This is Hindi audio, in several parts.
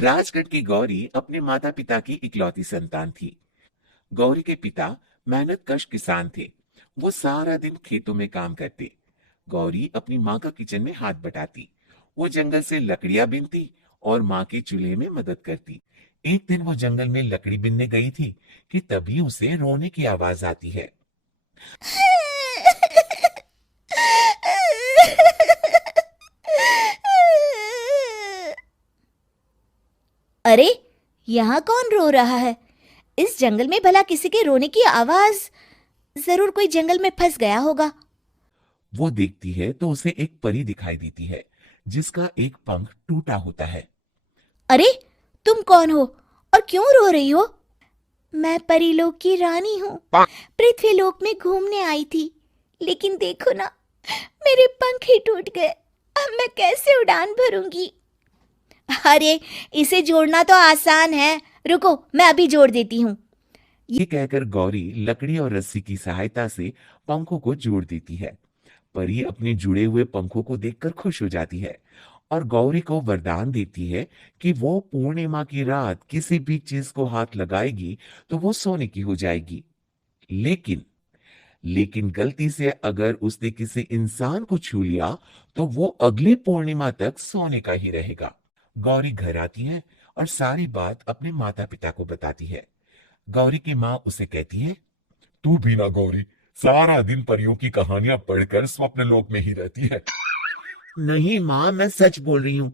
राजगढ़ की गौरी अपने माता पिता की इकलौती संतान थी। गौरी के पिता मेहनतकश किसान थे। वो सारा दिन खेतों में काम करते। गौरी अपनी माँ का किचन में हाथ बटाती। वो जंगल से लकड़ियां बीनती और माँ के चूल्हे में मदद करती। एक दिन वो जंगल में लकड़ी बीनने गई थी कि तभी उसे रोने की आवाज आती है। अरे, यहाँ कौन रो रहा है? इस जंगल में भला किसी के रोने की आवाज? जरूर कोई जंगल में फंस गया होगा। वो देखती है तो उसे एक परी दिखाई देती है जिसका एक पंख टूटा होता है। अरे, तुम कौन हो और क्यों रो रही हो? मैं परीलोक की रानी हूँ। पृथ्वीलोक में घूमने आई थी, लेकिन देखो ना, मेरे पंख ही टूट गए। अब मैं कैसे उड़ान भरूंगी? अरे, इसे जोड़ना तो आसान है। रुको, मैं अभी जोड़ देती हूँ। ये कहकर गौरी लकड़ी और रस्सी की सहायता से पंखों को जोड़ देती है। परी अपने जुड़े हुए पंखों को देखकर खुश हो जाती है और गौरी को वरदान देती है कि वो पूर्णिमा की रात किसी भी चीज को हाथ लगाएगी तो वो सोने की हो जाएगी। लेकिन लेकिन गलती से अगर उसने किसी इंसान को छू लिया तो वो अगली पूर्णिमा तक सोने का ही रहेगा। गौरी घर आती है और सारी बात अपने माता पिता को बताती है। गौरी की माँ उसे कहती है, तू भी ना गौरी, सारा दिन परियों की कहानियां पढ़कर स्वप्न लोक में ही रहती है। नहीं माँ, मैं सच बोल रही हूँ।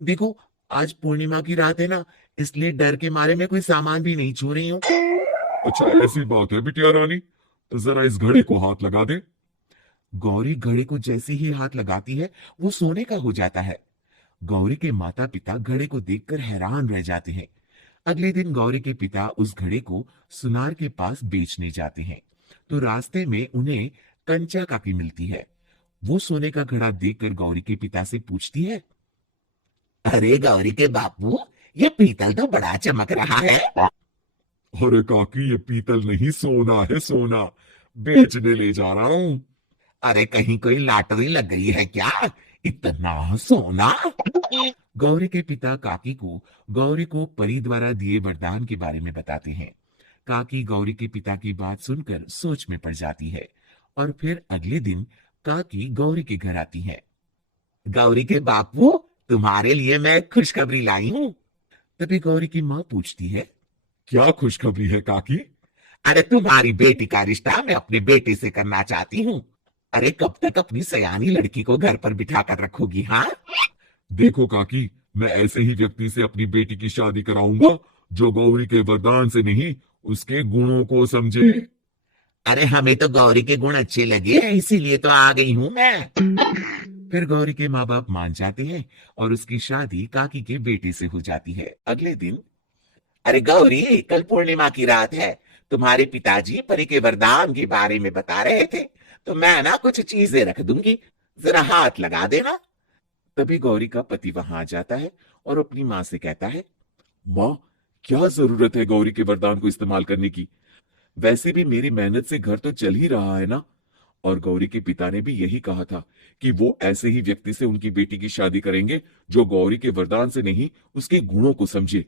देखो, आज पूर्णिमा की रात है ना, इसलिए डर के मारे मैं कोई सामान भी नहीं छू रही हूँ। अच्छा, ऐसी बात है बिटिया रानी, तो जरा इस घड़ी को हाथ लगा दे। गौरी घड़े को जैसे ही हाथ लगाती है वो सोने का हो जाता है। गौरी के माता पिता घड़े को देखकर हैरान रह जाते हैं। अगले दिन गौरी के पिता उस घड़े को सुनार के पास बेचने जाते हैं तो रास्ते में उन्हें कंचा काकी मिलती है। वो सोने का घड़ा देखकर गौरी के पिता से पूछती है, अरे गौरी के बापू, ये पीतल तो बड़ा चमक रहा है। अरे काकी, ये पीतल नहीं, सोना है, सोना। बेचने ले जा रहा हूँ। अरे कहीं कोई लॉटरी लग गई है क्या? इतना सोना? गौरी के पिता काकी को गौरी को परी द्वारा दिए वरदान के बारे में बताते हैं। काकी गौरी के पिता की बात सुनकर सोच में पड़ जाती है और फिर अगले दिन काकी गौरी के घर आती है। गौरी के बापू, तुम्हारे लिए मैं खुशखबरी लाई हूँ। तभी गौरी की माँ पूछती है, क्या खुशखबरी है काकी? अरे तुम्हारी बेटी का रिश्ता मैं अपने बेटे से करना चाहती हूँ। अरे कब तक अपनी सयानी लड़की को घर पर बिठा कर रखोगी? हाँ, देखो काकी, मैं ऐसे ही व्यक्ति से अपनी बेटी की शादी कराऊंगा जो गौरी के वरदान से नहीं, उसके गुणों को समझे। अरे हमें तो गौरी के गुण अच्छे लगे, इसीलिए तो आ गई हूँ मैं। फिर गौरी के माँ बाप मान जाते हैं और उसकी शादी काकी के बेटे से हो जाती है। अगले दिन, अरे गौरी, कल पूर्णिमा की रात है। तुम्हारे पिताजी परी के वरदान के बारे में बता रहे थे, तो मैं ना कुछ चीजें रख दूंगी, जरा हाथ लगा देना। तभी गौरी का पति वहां आ जाता है और अपनी माँ से कहता है, माँ, क्या जरूरत है गौरी के वरदान को इस्तेमाल करने की? वैसे भी मेरी मेहनत से घर तो चल ही रहा है ना। और गौरी के पिता ने भी यही कहा था कि वो ऐसे ही व्यक्ति से उनकी बेटी की शादी करेंगे जो गौरी के वरदान से नहीं, उसके गुणों को समझे।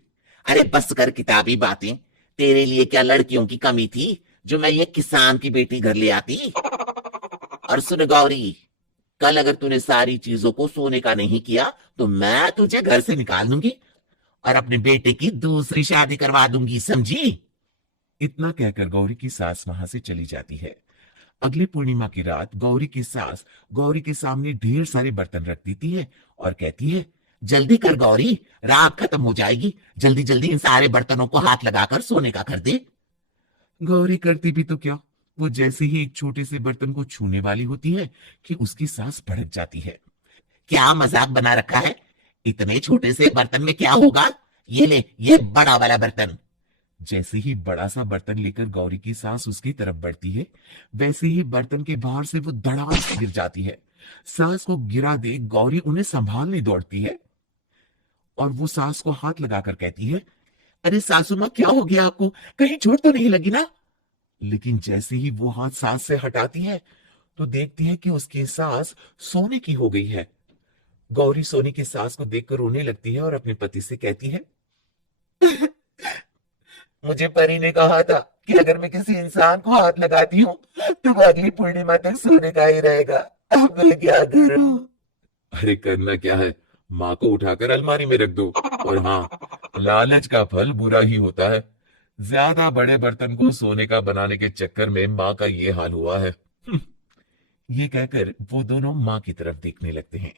अरे बस कर किताबी बातें। तेरे लिए क्या लड़कियों की कमी थी जो मैं ये किसान की बेटी घर ले आती? और सुन गौरी, कल अगर तूने सारी चीजों को सोने का नहीं किया तो मैं तुझे घर से निकाल दूंगी और अपने बेटे की दूसरी शादी करवा दूंगी, समझी? इतना कहकर गौरी की सास वहां से चली जाती है। अगली पूर्णिमा की रात गौरी की सास गौरी के सामने ढेर सारे बर्तन रख देती है और कहती है, जल्दी कर गौरी, रात खत्म हो जाएगी। जल्दी जल्दी इन सारे बर्तनों को हाथ लगाकर सोने का कर दे। गौरी करती भी तो क्या, वो जैसे ही एक छोटे से बर्तन को छूने वाली होती है कि उसकी सांस भड़क जाती है। क्या मजाक बना रखा है? इतने छोटे से बर्तन में क्या होगा? ये ले, ये बड़ा वाला बर्तन। जैसे ही बड़ा सा बर्तन लेकर गौरी की सांस उसकी तरफ बढ़ती है, वैसे ही बर्तन के बाहर से वो धड़ाम से गिर जाती है। सांस को गिरा देख गौरी उन्हें संभालने दौड़ती है और वो सांस को हाथ लगाकर कहती है, अरे सासू माँ, क्या हो गया आपको? कहीं चोट तो नहीं लगी ना? लेकिन जैसे ही वो हाथ सांस से हटाती है तो देखती है कि उसकी सांस सोने की हो गई है। गौरी सोने की सांस को देखकर रोने लगती है और अपने पति से कहती है, मुझे परी ने कहा था कि अगर मैं किसी इंसान को हाथ लगाती हूँ तो वो अगली पूर्णिमा तक सोने का ही रहेगा। अब मैं क्या करूं? अरे करना क्या है, माँ को उठाकर अलमारी में रख दो। और हाँ, लालच का फल बुरा ही होता है। ज्यादा बड़े बर्तन को सोने का बनाने के चक्कर में माँ का ये हाल हुआ है। ये कहकर वो दोनों माँ की तरफ देखने लगते हैं।